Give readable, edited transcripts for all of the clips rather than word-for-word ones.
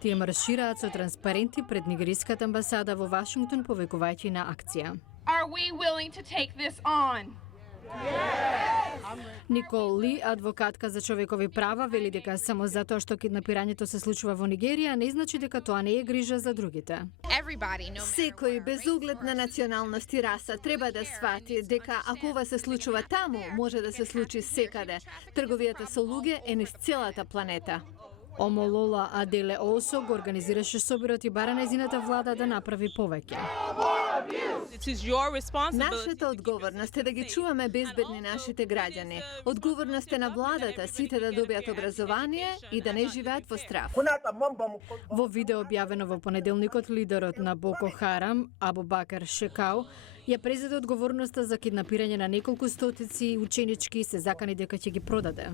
Тие маршираат со транспаренти пред нигериската амбасада во Вашингтон, повикувајќи на акција. Are we willing to take this on? Никол Ли, адвокатка за човекови права, вели дека само затоа што киднапирањето се случува во Нигерија, не значи дека тоа не е грижа за другите. Секој, без оглед на националност и раса, треба да свати дека ако ова се случува таму, може да се случи секаде. Трговијата со луѓе е низ целата планета. Омолола Аделе Олсо го организираше соборот и бара нејзината влада да направи повеќе. Нашата одговорност е да ги чуваме безбедни нашите граѓани. Одговорност е на владата сите да добијат образование и да не живеат во страв. Во видео објавено во понеделникот, лидерот на Боко Харам, Абу Бакар Шекау, ја презеде одговорноста за киднапирање на неколку стотици ученички и се закани дека ќе ги продаде.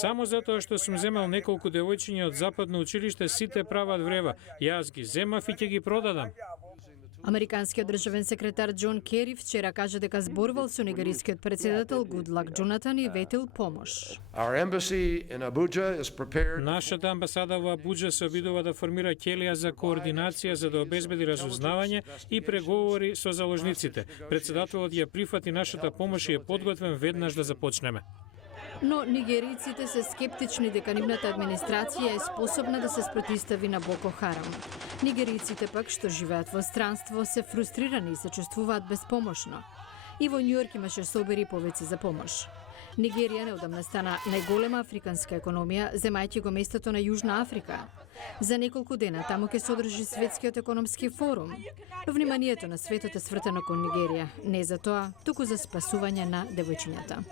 Само затоа што сум земал неколку девојчиња од западно училиште, сите прават врева. Јас ги земав и ќе ги продадам. Американскиот државен секретар Џон Кери вчера кажа дека зборувал со нигерискиот председател Гудлак Џонатан и ветил помош. Нашата амбасада во Абуџа се обидува да формира ќелија за координација за да обезбеди разузнавање и преговори со заложниците. Председателот ја прифати нашата помош и е подготвен веднаш да започнеме. Но нигериците се скептични дека нивната администрација е способна да се спротистави на Боко Харам. Нигериците пак што живеат во странство се фрустрирани и се чувствуваат безпомошно. И во Њујорк имаше собери повици за помош. Нигерија неодамна стана најголема африканска економија, земајќи го местото на Јужна Африка. За неколку дена таму ќе се одржи светскиот економски форум. Но вниманието на светот е свртено кон Нигерија, не за тоа, туку за спасување на девојчињата.